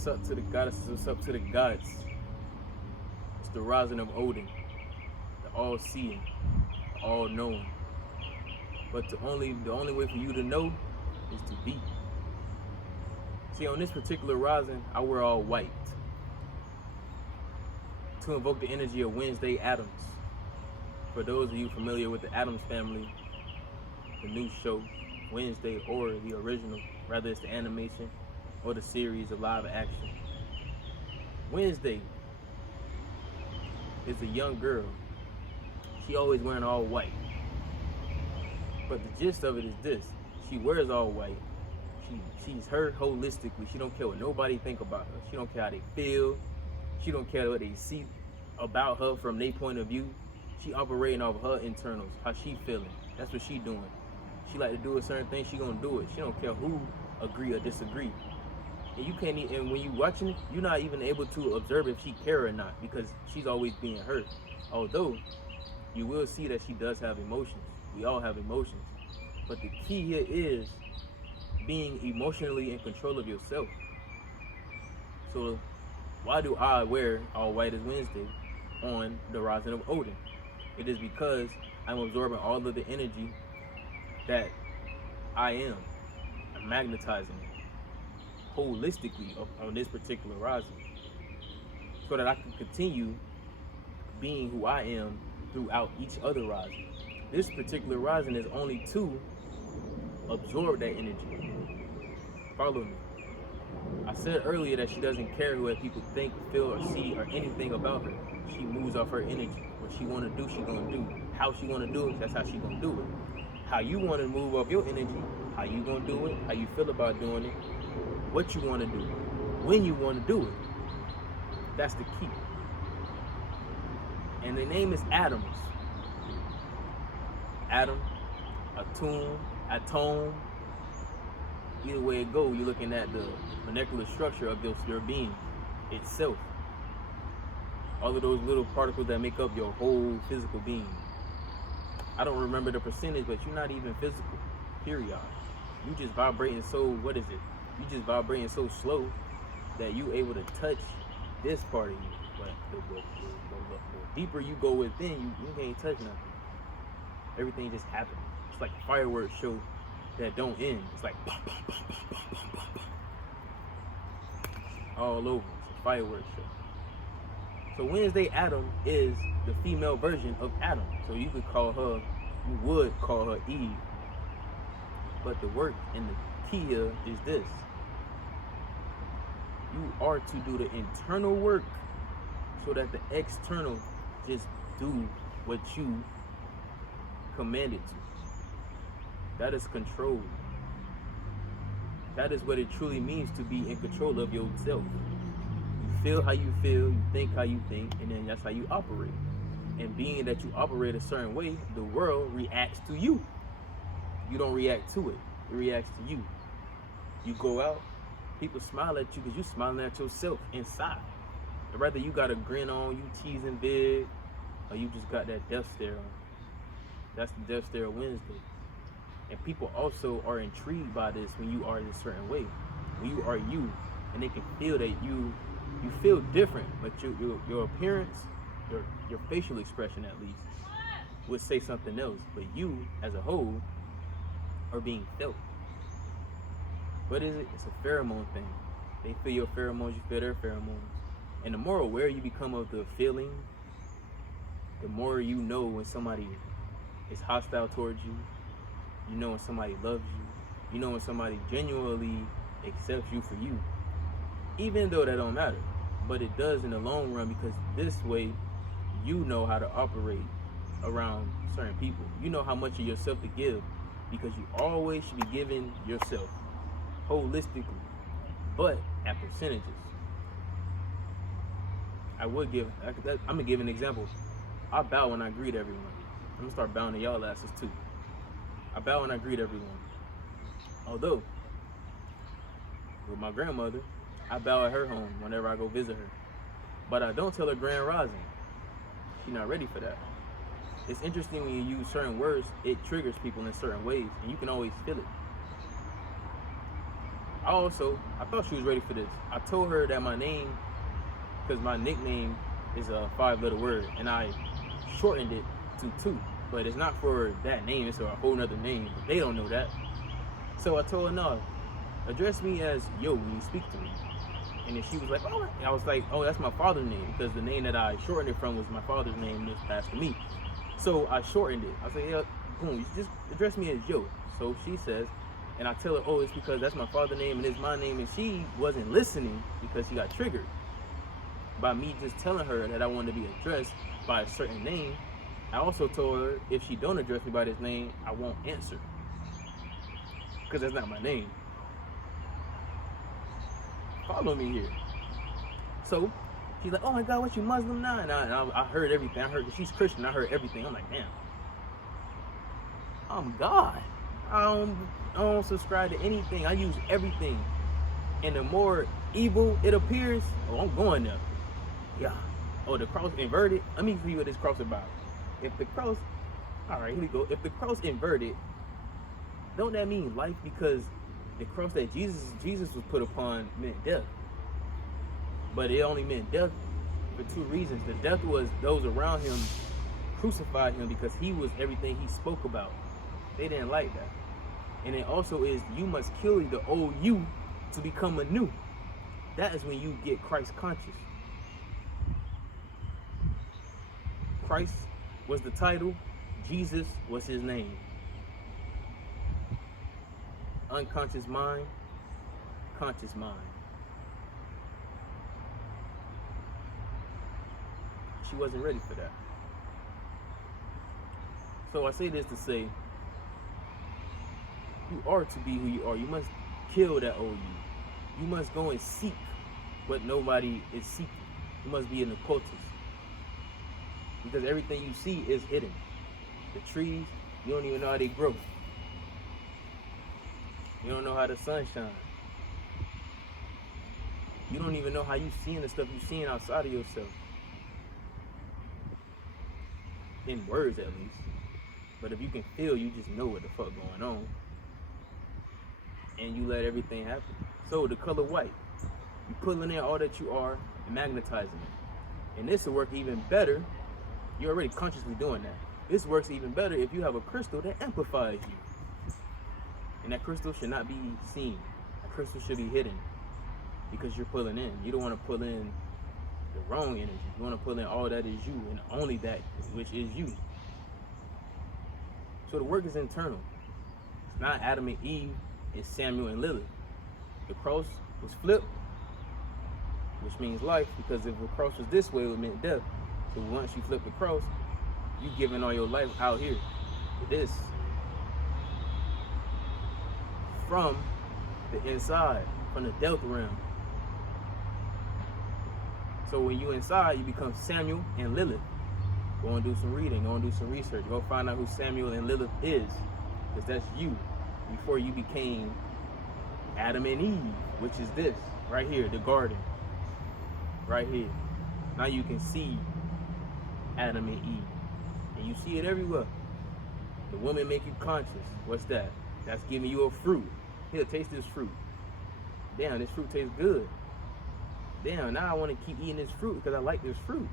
What's up to the goddesses? What's up to the gods? It's the rising of Odin, the all-seeing, the all-knowing. But the only way for you to know is to be. See, on this particular rising, I wear all white to invoke the energy of Wednesday Addams. For those of you familiar with the Addams Family, the new show, Wednesday, or the original, rather it's the animation or the series of live action. Wednesday is a young girl. She always wearing all white. But the gist of it is this: she wears all white. She's her holistically. She don't care what nobody think about her. She don't care how they feel. She don't care what they see about her from their point of view. She operating off her internals, how she feeling. That's what she doing. She like to do a certain thing, she gonna do it. She don't care who agree or disagree. And you can't even, and when you watching it, you're not even able to observe if she care or not, because she's always being hurt. Although you will see that she does have emotions. We all have emotions. But the key here is being emotionally in control of yourself. So why do I wear all white as Wednesday on the rising of Odin? It is because I'm absorbing all of the energy that I am. I'm magnetizing it holistically on this particular rising, so that I can continue being who I am throughout each other rising. This particular rising is only to absorb that energy. Follow me. I said earlier that she doesn't care what people think, feel, or see, or anything about her. She moves off her energy. What she want to do, she gonna do. How she want to do it, that's how she gonna do it. How you want to move off your energy, how you gonna do it, how you feel about doing it, what you want to do, when you want to do it. That's the key. And the name is Atoms. Atom, atome. Either way it go, you're looking at the molecular structure of your being itself. All of those little particles that make up your whole physical being. I don't remember the percentage, but you're not even physical, period. You just vibrating so, what is it? You just vibrating so slow that you able to touch this part of you. But the deeper you go within, you can't touch nothing. Everything just happens. It's like a fireworks show that don't end. It's like bum, bum, bum, bum, bum, bum, bum, bum. All over. It's a fireworks show. So Wednesday Adam is the female version of Adam. So you would call her Eve. But the work and the key here is this: you are to do the internal work so that the external just do what you commanded to. That is control. That is what it truly means to be in control of yourself. You feel how you feel, you think how you think, and then that's how you operate. And being that you operate a certain way, the world reacts to you. You don't react to it. It reacts to you. You go out, people smile at you because you're smiling at yourself inside. And whether you got a grin on, you teasing big, or you just got that death stare on. That's the death stare of Wednesday. And people also are intrigued by this when you are in a certain way. When you are you, and they can feel that you feel different, but your appearance, your facial expression at least, would say something else. But you, as a whole, are being felt. What is it? It's a pheromone thing. They feel your pheromones, you feel their pheromones. And the more aware you become of the feeling, the more you know when somebody is hostile towards you. You know when somebody loves you. You know when somebody genuinely accepts you for you. Even though that don't matter. But it does in the long run, because this way you know how to operate around certain people. You know how much of yourself to give, because you always should be giving yourself holistically, but at percentages. I'm gonna give an example. I bow when I greet everyone. I'm gonna start bowing to y'all asses too. I bow when I greet everyone. Although, with my grandmother, I bow at her home whenever I go visit her. But I don't tell her grand rising. She's not ready for that. It's interesting when you use certain words, it triggers people in certain ways, and you can always feel it. I thought she was ready for this. I told her that my name, because my nickname is a 5-letter word, and I shortened it to 2. But it's not for that name, it's for a whole nother name. But they don't know that. So I told her, no, address me as yo when you speak to me. And then she was like, oh, and I was like, oh, that's my father's name, because the name that I shortened it from was my father's name, and it's passed to me. So I shortened it. I said, yeah, boom, you just address me as yo. So she says, and I tell her, oh, it's because that's my father's name and it's my name. And she wasn't listening because she got triggered by me just telling her that I wanted to be addressed by a certain name. I also told her, if she don't address me by this name, I won't answer, because that's not my name. Follow me here. So she's like, oh my God, what, you Muslim now? And I heard everything. I heard that she's Christian. I heard everything. I'm like, damn, I'm God. I don't subscribe to anything. I use everything. And the more evil it appears, oh, I'm going there. Yeah. Oh, the cross inverted. Let me see what this cross is about. If the cross, all right, here we go. If the cross inverted, don't that mean life? Because the cross that Jesus was put upon meant death. But it only meant death for 2 reasons. The death was those around him crucified him because he was everything he spoke about. They didn't like that. And it also is, you must kill the old you to become a new. That is when you get Christ conscious. Christ was the title, Jesus was his name. Unconscious mind, conscious mind. She wasn't ready for that. So I say this to say, you are to be who you are. You must kill that old you. You must go and seek what nobody is seeking. You must be an occultist. Because everything you see is hidden. The trees, you don't even know how they grow. You don't know how the sun shines. You don't even know how you seeing the stuff you seeing outside of yourself. In words, at least. But if you can feel, you just know what the fuck going on. And you let everything happen. So the color white, you pulling in all that you are and magnetizing it. And this will work even better. You're already consciously doing that. This works even better if you have a crystal that amplifies you. And that crystal should not be seen. That crystal should be hidden, because you're pulling in. You don't want to pull in the wrong energy. You want to pull in all that is you, and only that which is you. So the work is internal. It's not Adam and Eve, it's Samuel and Lilith. The cross was flipped, which means life, because if the cross was this way, it meant death. So once you flip the cross, you giving all your life out here to this. From the inside, from the Delta realm. So when you inside, you become Samuel and Lilith. Go and do some reading, go and do some research. Go find out who Samuel and Lilith is, because that's you before you became Adam and Eve, which is this right here, the garden, right here. Now you can see Adam and Eve, and you see it everywhere. The woman make you conscious. What's that? That's giving you a fruit. Here, taste this fruit. Damn, this fruit tastes good. Damn, now I want to keep eating this fruit because I like this fruit.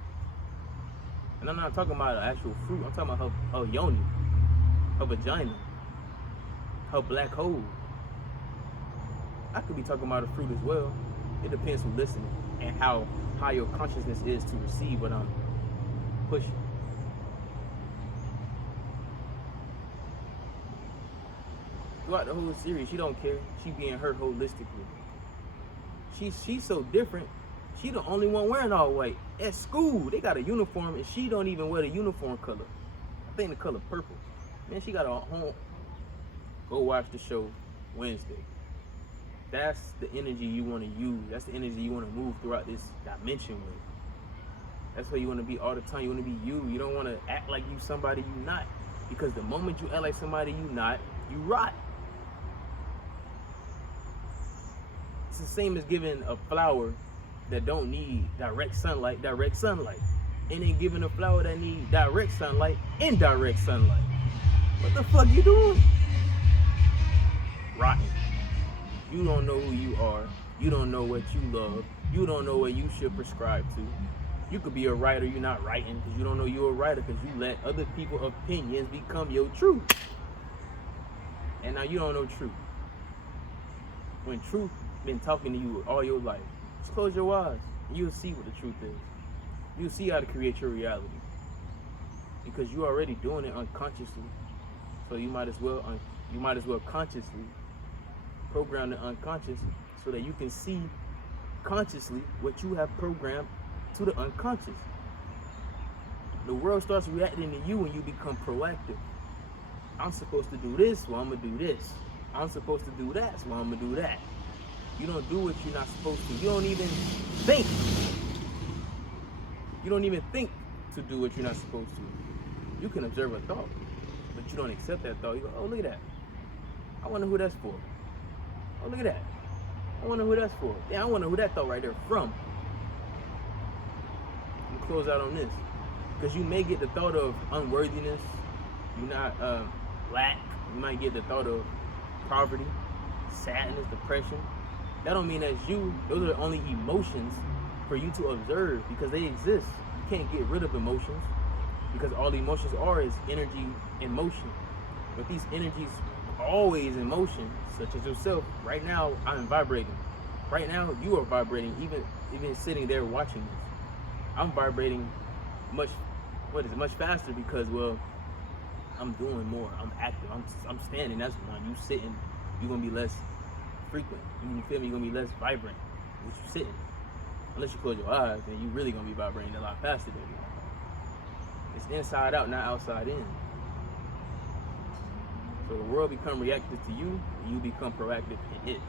And I'm not talking about an actual fruit. I'm talking about her yoni, her vagina, her black hole. I could be talking about a fruit as well. It depends who's listening and how high your consciousness is to receive what I'm pushing. Throughout the whole series, she don't care. She being her holistically. She's so different. She the only one wearing all white. At school, they got a uniform, and she don't even wear the uniform color. I think the color purple. Man, she got a home. Go watch the show Wednesday. That's the energy you want to use. That's the energy you want to move throughout this dimension with. That's where you want to be all the time. You want to be you. You don't want to act like you somebody you not. Because the moment you act like somebody you not, you rot. It's the same as giving a flower that don't need direct sunlight. And then giving a flower that need direct sunlight, indirect sunlight. What the fuck you doing? Rotten. You don't know who you are. You don't know what you love. You don't know what you should prescribe to. You could be a writer, you're not writing because you don't know you're a writer because you let other people's opinions become your truth. And now you don't know truth. When truth been talking to you all your life, just close your eyes and you'll see what the truth is. You'll see how to create your reality. Because you're already doing it unconsciously. So you might as well consciously program the unconscious so that you can see consciously what you have programmed to the unconscious. The world starts reacting to you when you become proactive. I'm supposed to do this, well I'm gonna do this. I'm supposed to do that, so I'm gonna do that. You don't do what you're not supposed to. You don't even think. You don't even think to do what you're not supposed to. You can observe a thought, but you don't accept that thought. You go, oh, look at that. I wonder who that's for. Oh, look at that. I wonder who that's for. Yeah, I wonder who that thought right there from. I'm gonna close out on this. Because you may get the thought of unworthiness. You're not lack. You might get the thought of poverty, sadness, depression. That don't mean that's you. Those are the only emotions for you to observe because they exist. You can't get rid of emotions because all the emotions are is energy in motion. But these energies are always in motion, such as yourself. Right now, I'm vibrating. Right now, you are vibrating, even sitting there watching this. I'm vibrating much faster because, well, I'm doing more. I'm active. I'm standing. That's one. You sitting, you're gonna be less frequent. You feel me? You're gonna be less vibrant. If you sitting, unless you close your eyes, then you really gonna be vibrating a lot faster, baby. It's inside out, not outside in. So the world become reactive to you, and you become proactive in it.